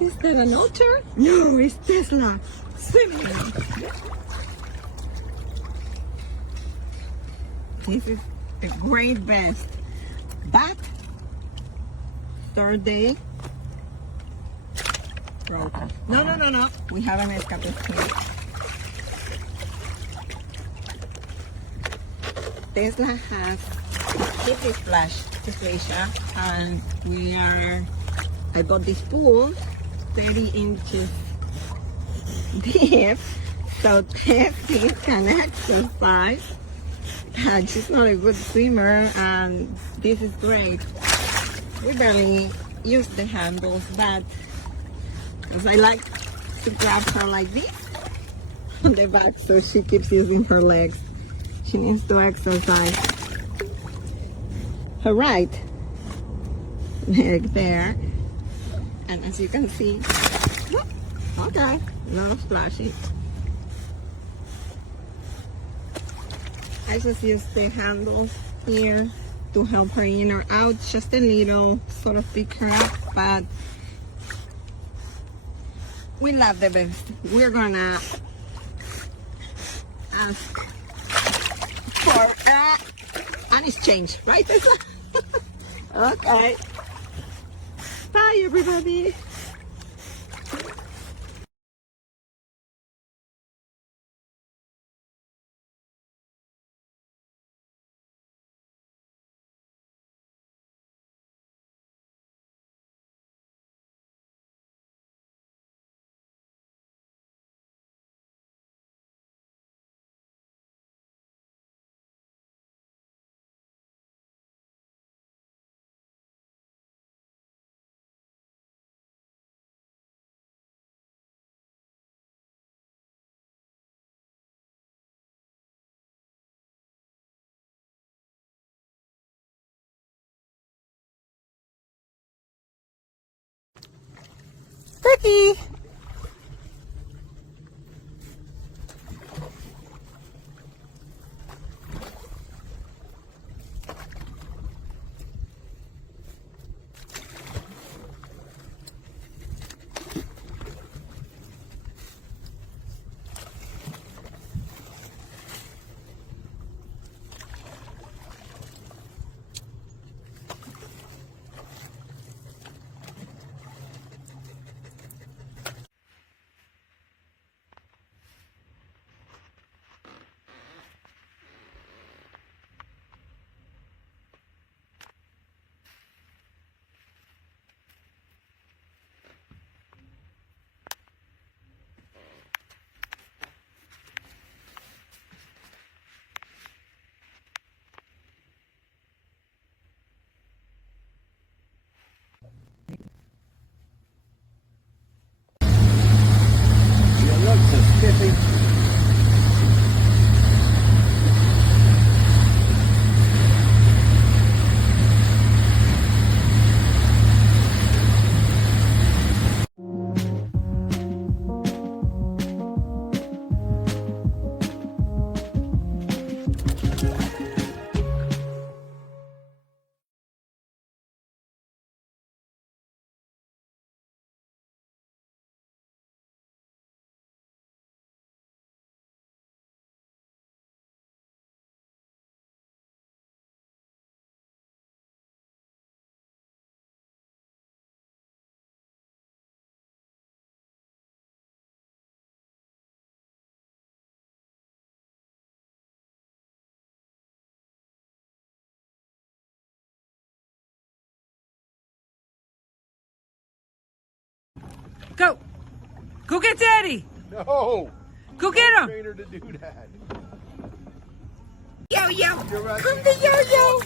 Is that an otter? No, it's Tesla. Swimming. This is a great vest. But third day. Broken. No. We have an escape here. Tesla has this flash dysplasia, and I bought this pool 30 inches deep, so Tessie can exercise. She's not a good swimmer, and this is great. We barely use the handles, but because I like to grab her like this on the back, so she keeps using her legs. She needs to exercise her right leg there. And as you can see, okay, not splashing. I just use the handles here to help her in or out, just a little, sort of pick her up, but we love the best. We're gonna ask for an exchange, right, Tessa? Okay. Bye, everybody. Becky! Go! Go get Daddy! No! Go get him! Train her to do that. Yo-yo! You're right. Come to yo-yo!